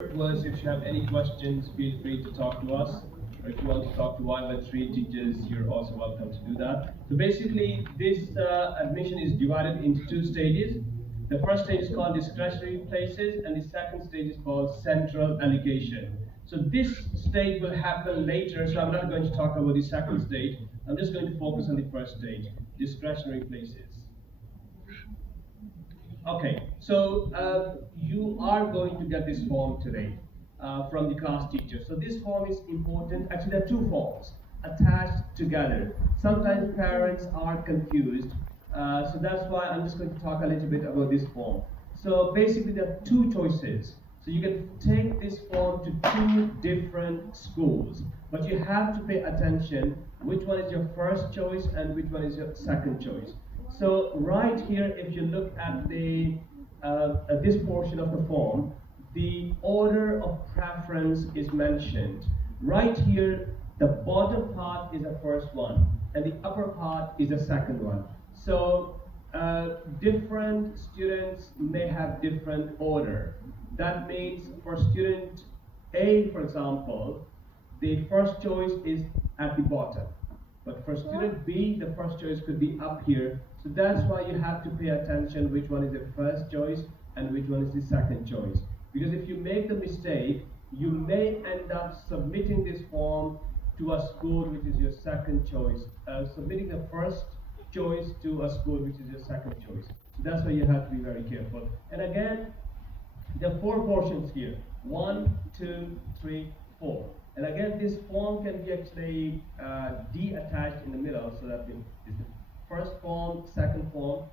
Was if you have any questions, feel free to talk to us. Or if you want to talk to one of the three teachers, you're also welcome to do that. So basically, this admission is divided into two stages. The first stage is called discretionary places, and the second stage is called central allocation. So this stage will happen later, so I'm not going to talk about the second stage. I'm just going to focus on the first stage, discretionary places. Okay, so you are going to get this form today from the class teacher. So this form is important. Actually, there are two forms attached together. Sometimes parents are confused. So that's why I'm just going to talk a little bit about this form. So basically, there are two choices. So you can take this form to two different schools, but you have to pay attention which one is your first choice and which one is your second choice. So right here, if you look at this portion of the form, the order of preference is mentioned. Right here, the bottom part is the first one, and the upper part is the second one. So different students may have different order. That means for student A, for example, the first choice is at the bottom. But for student B, the first choice could be up here. So that's why you have to pay attention which one is the first choice and which one is the second choice. Because if you make the mistake, you may end up submitting this form to a school which is your second choice, submitting the first choice to a school which is your second choice. So that's why you have to be very careful. And again, there are four portions here. One, two, three, four. And again, this form can be actually de-attached in the middle, so that is the first form, second form.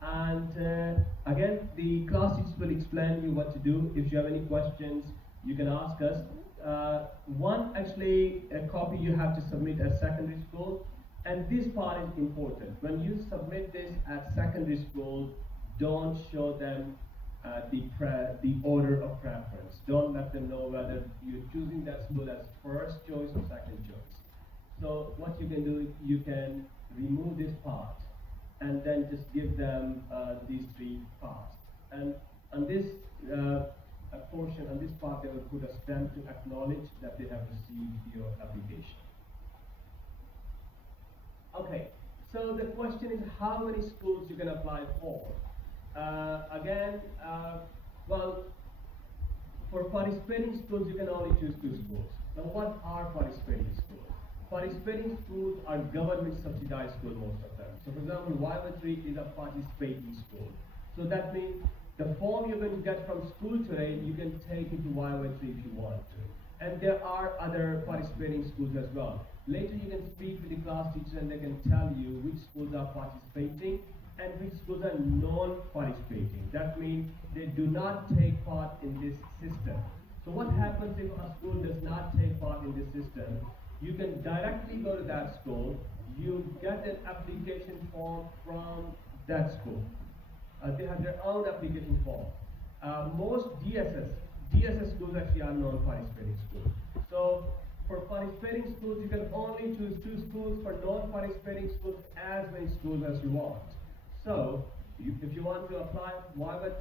And again, the class teachers will explain you what to do. If you have any questions, you can ask us. One, actually, a copy you have to submit at secondary school. And this part is important. When you submit this at secondary school, don't show them the order of preference. Don't let them know whether you're choosing that school as first choice or second choice. So what you can do, you can remove this part and then just give them these three parts. And on this portion, on this part, they will put a stamp to acknowledge that they have received your application. Okay, so the question is how many schools you can apply for. Again, well, for participating schools, you can only choose two schools. Now, what are participating schools? Participating schools are government subsidized schools, most of them. So, for example, Tree is a participating school. So that means the form you're going to get from school today, you can take it to Tree if you want to. And there are other participating schools as well. Later, you can speak with the class teacher and they can tell you which schools are participating and which schools are non-participating. That means they do not take part in this system. So what happens if a school does not take part in this system? You can directly go to that school, you get an application form from that school. They have their own application form. Most DSS schools actually are non-participating schools. So for participating schools, you can only choose two schools. For non-participating schools, as many schools as you want. So, if you want to apply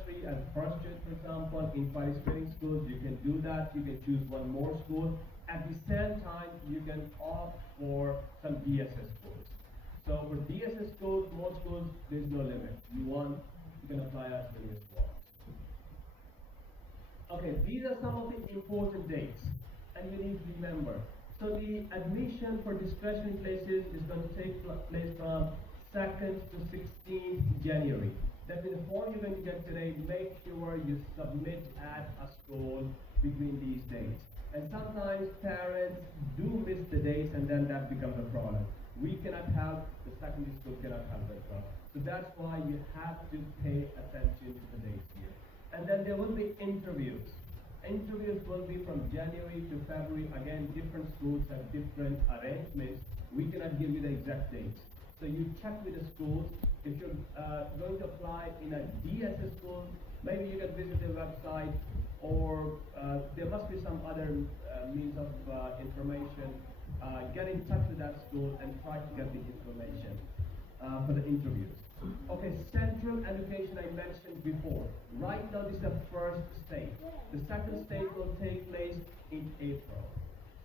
Tree as first choice, for example, in participating schools, you can do that. You can choose one more school. At the same time, you can opt for some DSS schools. So for DSS schools, most schools, there's no limit. You can apply as many as you want. Okay, these are some of the important dates, and you need to remember. So the admission for discretionary places is going to take place from 2nd to 16th January. That means the form you're going to get today, make sure you submit at a school between these dates. And sometimes parents do miss the dates and then that becomes a problem. We cannot help, the secondary school cannot help as well. So that's why you have to pay attention to the dates here. And then there will be interviews. Interviews will be from January to February. Again, different schools have different arrangements. We cannot give you the exact dates. So you check with the school. If you're going to apply in a DSS school, maybe you can visit their website, or there must be some other means of information. Get in touch with that school and try to get the information for the interviews. Okay, central allocation I mentioned before. Right now this is the first stage. The second stage will take place in April.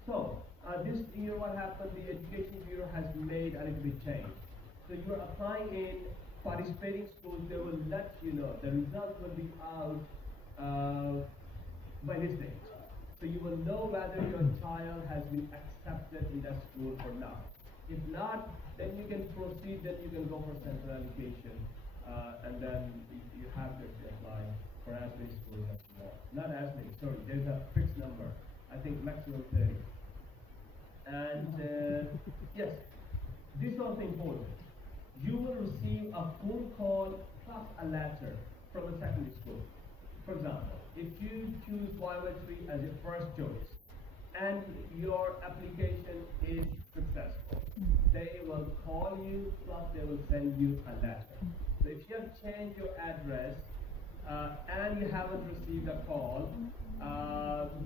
So, this year what happened, the Education Bureau has made a little bit change. So you're applying in participating schools, they will let you know, the results will be out by this date. So you will know whether your child has been accepted in that school or not. If not, then you can proceed, then you can go for central allocation, and then you have to actually apply for as many schools as you want. Not as many, sorry, there's a fixed number, I think maximum 30. And yes, this is also important. You will receive a phone call plus a letter from a secondary school. For example, if you choose YY3 as your first choice and your application is successful, they will call you plus they will send you a letter. So if you have changed your address and you haven't received a call,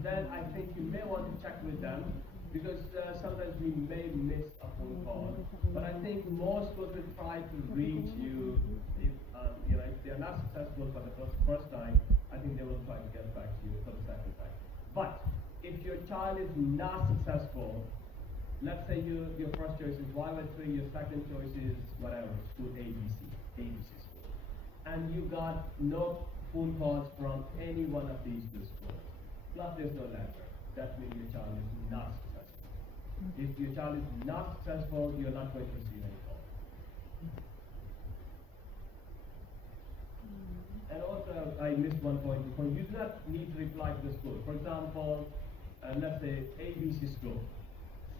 then I think you may want to check with them, because sometimes we may miss a phone call. But I think most schools will try to reach you. If if they are not successful for the first time, I think they will try to get back to you for the second time. But if your child is not successful, let's say your first choice is YY3, your second choice is whatever, school ABC school, and you got no phone calls from any one of these two schools, plus there's no letter, that means your child is not successful. If your child is not successful, you're not going to receive any call. And also, I missed one point before. You do not need to reply to the school. For example, let's say ABC school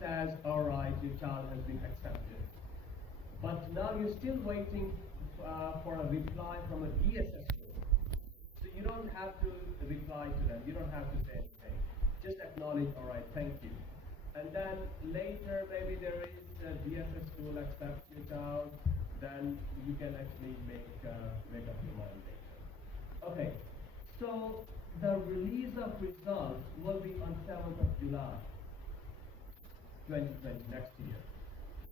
says, all right, your child has been accepted. But now you're still waiting for a reply from a DSS school. So you don't have to reply to them. You don't have to say anything. Just acknowledge, all right, thank you. And then later, maybe there is a DSS school accepts your child, then you can actually make up your mind later. Okay, so the release of results will be on 7th of July, 2020, next year.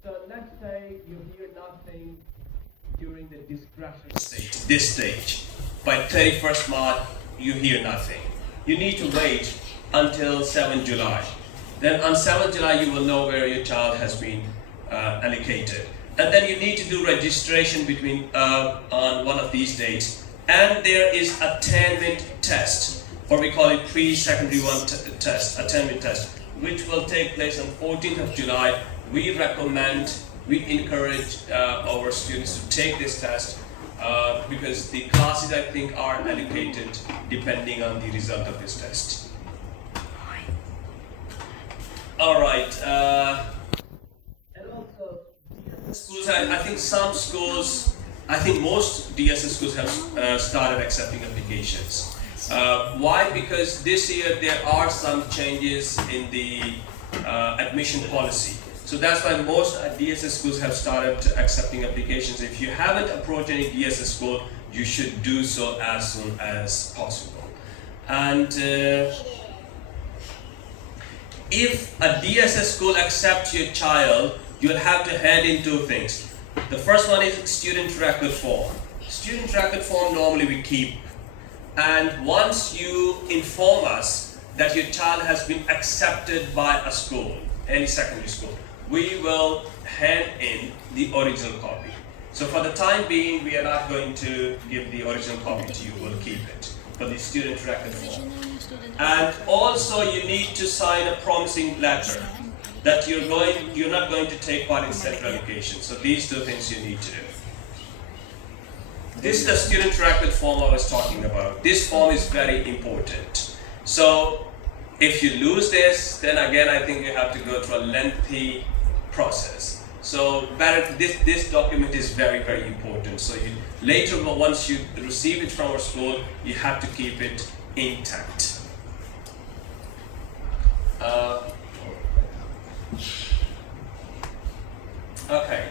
So let's say you hear nothing during the discretion stage, this stage. By 31st March, you hear nothing. You need to wait until 7th July. Then on 7th July, you will know where your child has been allocated. And then you need to do registration on one of these dates. And there is a 10-minute test, or we call it pre-secondary one test, a 10-minute test, which will take place on 14th of July. We encourage our students to take this test because the classes, I think, are allocated depending on the result of this test. All right. And also, schools, I think some schools, I think most DSS schools have started accepting applications. Why? Because this year there are some changes in the admission policy. So that's why most DSS schools have started accepting applications. If you haven't approached any DSS school, you should do so as soon as possible. And if a DSS school accepts your child, you'll have to hand in two things. The first one is student record form. Student record form normally we keep. And once you inform us that your child has been accepted by a school, any secondary school, we will hand in the original copy. So for the time being, we are not going to give the original copy to you, we'll keep it for the student record form. And also you need to sign a promising letter that you're not going to take part in central allocation. So these two things you need to do. This is the student record form I was talking about. This form is very important. So if you lose this, then again I think you have to go through a lengthy process. So this document is very, very important. So later, once you receive it from our school, you have to keep it intact. Okay.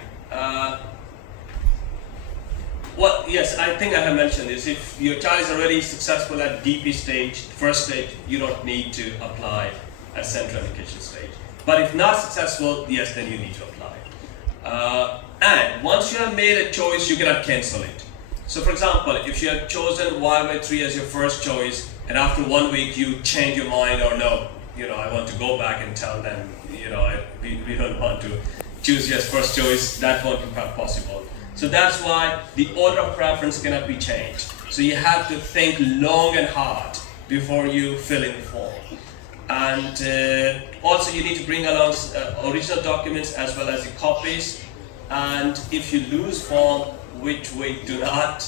Yes, I think I have mentioned this. If your child is already successful at DP stage, first stage, you don't need to apply at central allocation stage. But if not successful, yes, then you need to apply. And once you have made a choice, you cannot cancel it. So for example, if you have chosen YY3 as your first choice, and after 1 week you change your mind, or no, I want to go back and tell them, we don't want to choose you as first choice, that won't be possible. So that's why the order of preference cannot be changed. So you have to think long and hard before you fill in the form. And also you need to bring along original documents as well as the copies. And if you lose form, which we do not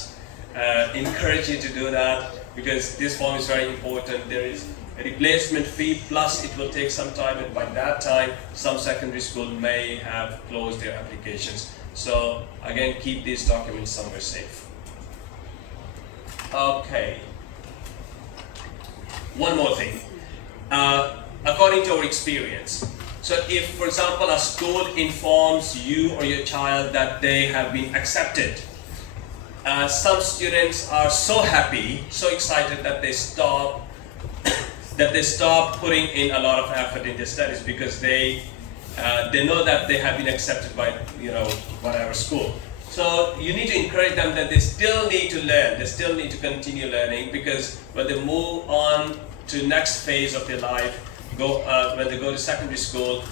encourage you to do that, because this form is very important. There is a replacement fee, plus it will take some time, and by that time some secondary school may have closed their applications. So again, keep these documents somewhere safe. Okay, one more thing. According to our experience, so if, for example, a school informs you or your child that they have been accepted, some students are so happy, so excited that they stop putting in a lot of effort in their studies, because they know that they have been accepted by whatever school. So you need to encourage them that they still need to learn, they still need to continue learning, because when they move on to next phase of their life, when they go to secondary school,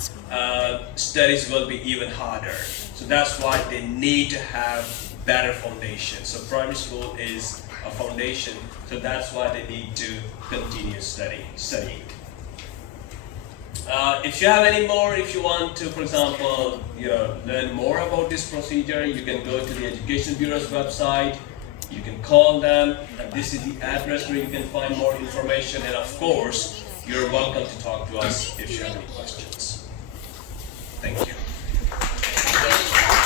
studies will be even harder. So that's why they need to have better foundation. So primary school is a foundation, so that's why they need to continue studying. If you have any more, if you want to, for example, learn more about this procedure, you can go to the Education Bureau's website, you can call them, and this is the address where you can find more information, and of course, you're welcome to talk to us if you have any questions. Thank you.